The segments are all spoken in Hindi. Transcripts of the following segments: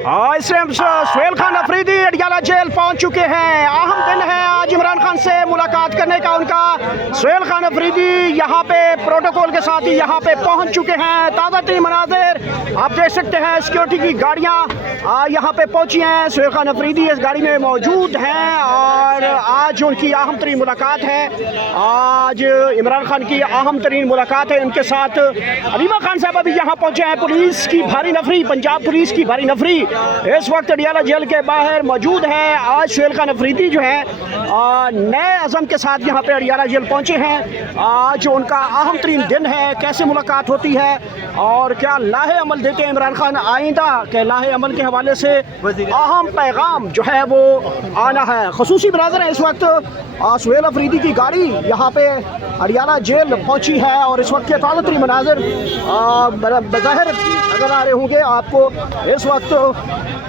इस टाइम सुहेल खान अफरीदी अडियाला जेल पहुंच चुके हैं। अहम दिन है आज इमरान खान से मुलाकात करने का उनका। सुहेल खान अफरीदी यहाँ पे प्रोटोकॉल के साथ ही यहाँ पे पहुंच चुके हैं। ताज़ा तरीन मनाज़िर आप देख सकते हैं, सिक्योरिटी की गाड़ियाँ यहाँ पे पहुंची हैं। सुहेल खान अफरीदी इस गाड़ी में मौजूद हैं और आज उनकी अहम तरीन मुलाकात है। आज इमरान खान की अहम तरीन मुलाकात है। उनके साथ अलीमा खान साहब अभी यहाँ पहुँचे हैं। पुलिस की भारी नफरी, पंजाब पुलिस की भारी नफरी इस वक्त अडियाला जेल के बाहर मौजूद है। आज सुहेल खान अफरीदी जो है नए अज़म के साथ यहाँ पे अडियाला जेल पहुँचे हैं। आज उनका अहम तरीन दिन है। कैसे मुलाकात होती है और क्या लाहे अमल देते हैं इमरान खान आइंदा के लाहे अमल के हवाले से अहम पैगाम जो है वो आना है। खसूसी बरादर है इस वक्त सुहेल अफरीदी की गाड़ी यहाँ पे अडियाला जेल पहुँची है और इस वक्त के ताज़ा तरीन मनाज़िर बज़ाहिर नज़र आ रहे होंगे आपको। इस वक्त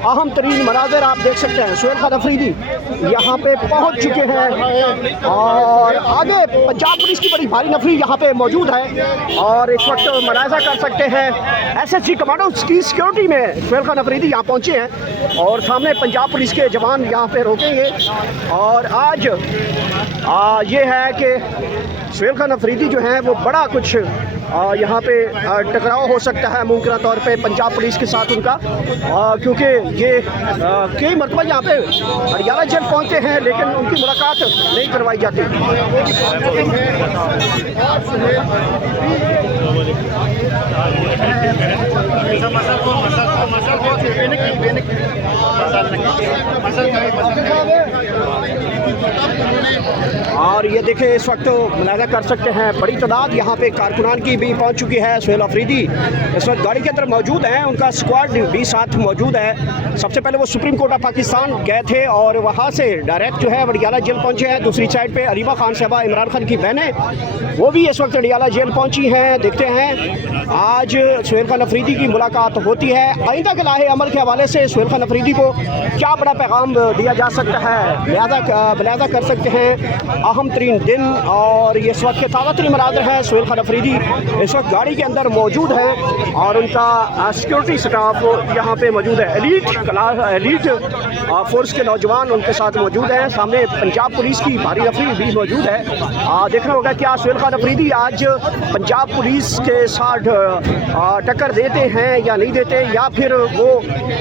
अहम तरीन मनाज़िर आप देख सकते हैं। सुहेल खान अफरीदी यहाँ पे पहुँच चुके हैं और आगे पंजाब पुलिस की बड़ी भारी नफरी यहाँ पे मौजूद है और इस वक्त मुलाहिज़ा कर सकते हैं SSG कमांडोज की सिक्योरिटी में सुहेल खान अफरीदी यहाँ पहुँचे हैं और सामने पंजाब पुलिस के जवान यहाँ पे रोकेंगे। और आज ये है कि सुहेल खान अफरीदी जो हैं वो बड़ा कुछ यहाँ पे टकराव हो सकता है मुमकिन तौर पे पंजाब पुलिस के साथ उनका, क्योंकि ये कई मरतबा यहाँ पे अडियाला जेल पहुँचते हैं लेकिन उनकी मुलाकात नहीं करवाई जाती। और ये देखें इस वक्त मुलाहिज़ा कर सकते हैं बड़ी तादाद यहाँ पे कारकुनान की भी पहुँच चुकी है। सुहेल अफरीदी इस वक्त गाड़ी के अंदर मौजूद हैं, उनका स्क्वाड भी साथ मौजूद है। सबसे पहले वो सुप्रीम कोर्ट ऑफ पाकिस्तान गए थे और वहाँ से डायरेक्ट जो है अडियाला जेल पहुँचे हैं। दूसरी साइड पे अलीमा खान साहबा इमरान खान की बहनें वो भी इस वक्त अडियाला जेल पहुँची हैं। देखते हैं आज सुहेल खान अफरीदी की मुलाकात होती है। आइंदा के लाहे अमल के हवाले से सुहेल खान अफरीदी को क्या बड़ा पैगाम दिया जा सकता है, लिहाजा कर सकते हैं अहम तरीन दिन। और ये इस वक्त के ताज़ा तरीन मनाज़िर है। सुहेल खान अफरीदी इस वक्त गाड़ी के अंदर मौजूद है और उनका सिक्योरिटी स्टाफ यहाँ पे मौजूद है। एलीट फोर्स के नौजवान उनके साथ मौजूद हैं। सामने पंजाब पुलिस की भारी नफरी भी मौजूद है। देखना होगा क्या सुहेल खान अफरीदी आज पंजाब पुलिस के साथ टक्कर देते हैं या नहीं देते, या फिर वो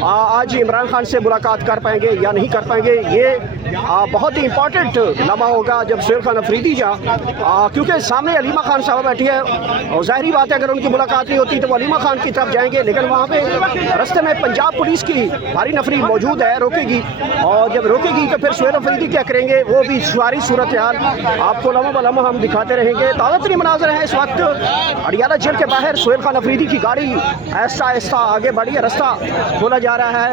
आज इमरान खान से मुलाकात कर पाएंगे या नहीं कर पाएंगे। ये बहुत ही इंपॉर्टेंट लम्हा होगा जब सुहेल खान अफरीदी क्योंकि सामने अलीमा खान साहब बैठी है और ज़ाहिरी बात है अगर उनकी मुलाकात नहीं होती तो वो अलीमा खान की तरफ जाएंगे, लेकिन वहाँ पे रास्ते में पंजाब पुलिस की भारी नफरी मौजूद है, रोकेगी। और जब रोकेगी तो फिर सुहेल अफरीदी क्या करेंगे, वो भी सारी सूरत हाल आपको लम्हा ब लम्हा हम दिखाते रहेंगे। ताज़ा तरीन मनाज़िर हैं इस वक्त अडियाला जेल के बाहर। सुहेल खान अफरीदी की गाड़ी ऐसा आहिस्ता आगे बढ़ी है, रास्ता खोला जा रहा है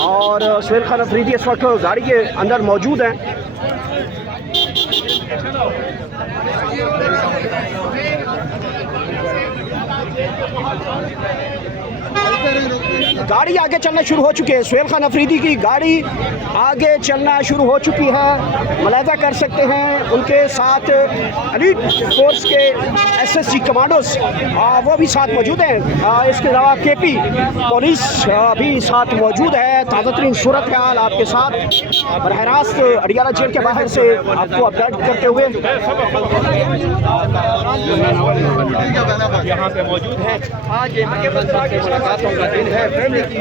और सुहेल खान अफरीदी इस वक्त गाड़ी के अंदर मौजूद हैं। गाड़ी आगे चलना शुरू हो चुकी है। सुहेल खान अफरीदी की गाड़ी आगे चलना शुरू हो चुकी है। मुलाहिज़ा कर सकते हैं उनके साथ एलीट फोर्स के SSG कमांडोज वो भी साथ मौजूद हैं। इसके अलावा KP पुलिस भी साथ मौजूद है। ताज़ा तरीन सूरत हाल आपके साथ बरह रास्त अडियाला जेल के बाहर से आपको अपडेट करते हुए यहाँ पे मौजूद है। आज मुलाकातों का दिन है, फैमिली की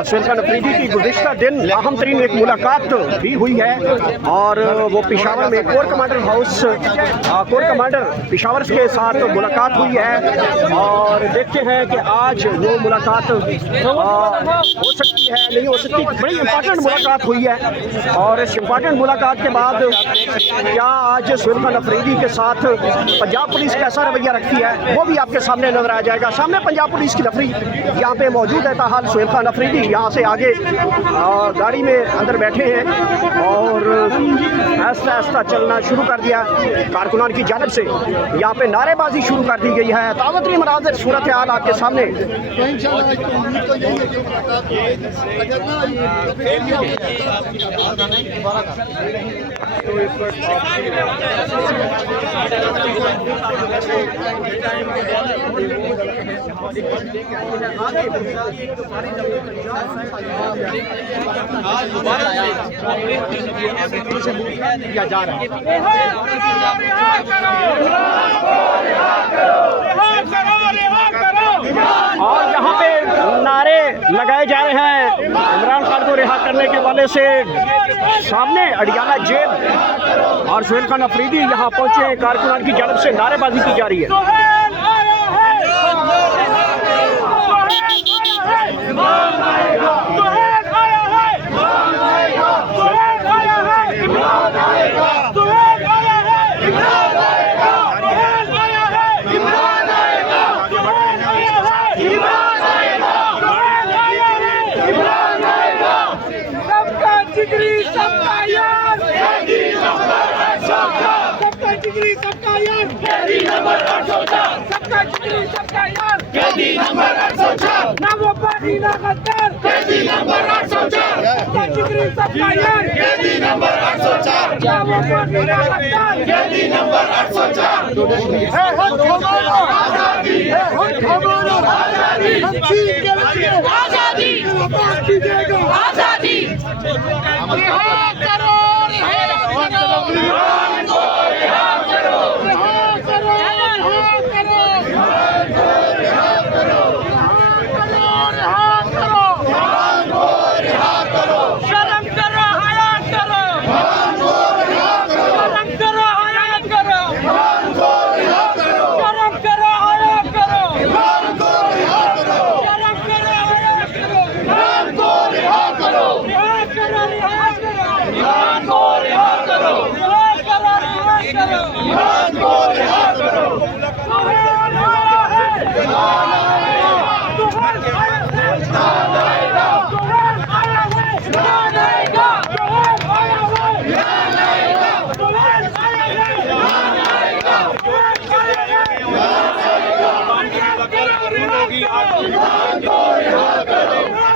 सुहेल खान अफरीदी की गुज़िश्ता दिन अहम तरीन एक मुलाकात भी हुई है और वो पेशावर में कोर कमांडर पेशावर के साथ मुलाकात हुई है। और देखते हैं कि आज वो मुलाकात हो सकती है नहीं हो सकती। बड़ी इंपॉर्टेंट मुलाकात हुई है और इस इंपॉर्टेंट मुलाकात के बाद क्या आज सुहेल खान अफरीदी के साथ पंजाब पुलिस कैसा रवैया रखती है वो भी आपके सामने नजर आ जाएगा। सामने पंजाब पुलिस की नफरी यहाँ पे मौजूद है। ताहाल सुहेल खान अफरीदी यहाँ से आगे गाड़ी में अंदर बैठे हैं और आहिस्ता आहिस्ता चलना शुरू कर दिया कारकुनान की जानिब से। यहाँ पे नारेबाजी शुरू कर दी गई है। तावतरी मनाज़िर सूरत हाल आपके सामने। जा रहा और यहाँ पे नारे लगाए जा रहे हैं इमरान खान को रिहा करने के वाले से। सामने अडियाला जेल और सुहेल खान अफरीदी यहाँ पहुंचे। कारकुनान की जानिब से नारेबाजी की जा रही है। सबका यार कैदी नंबर 804 सबका जिगरी सबका यार कैदी नंबर 804 ना वो पार्टी ना गद्दार कैदी नंबर 804 सबका जिगरी सबका यार कैदी नंबर 804 ना वो पार्टी ना गद्दार कैदी नंबर 804 है हमारा आजादी है हमारा आजादी हम जीत के लिए आजादी पार्टी देगा आजादी रिहा करो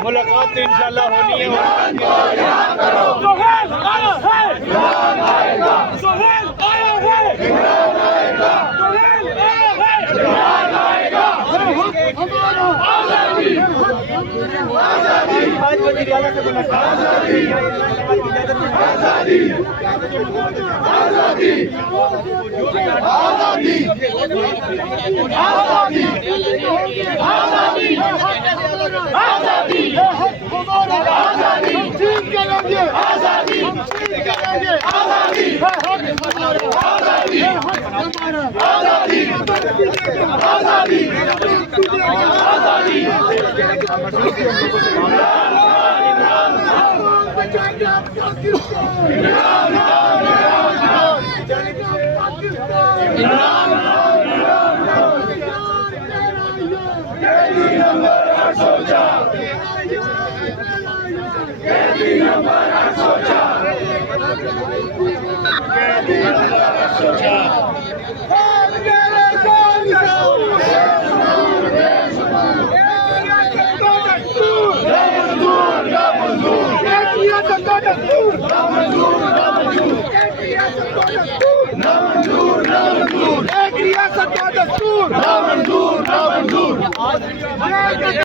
मुलाकात इंशाल्लाह होनी है। सुहेल आया है, इमरान आएगा। सुहेल आया है, इमरान आएगा। सुहेल आया है, इमरान आएगा। हमारा आजादी आजादी आजादी आजादी आजादी आजादी आजादी आजादी हमारा आजादी जीत के लिए आजादी जीत के लिए आजादी आजादी हमारा आजादी आजादी एक रियासत का दस्तूर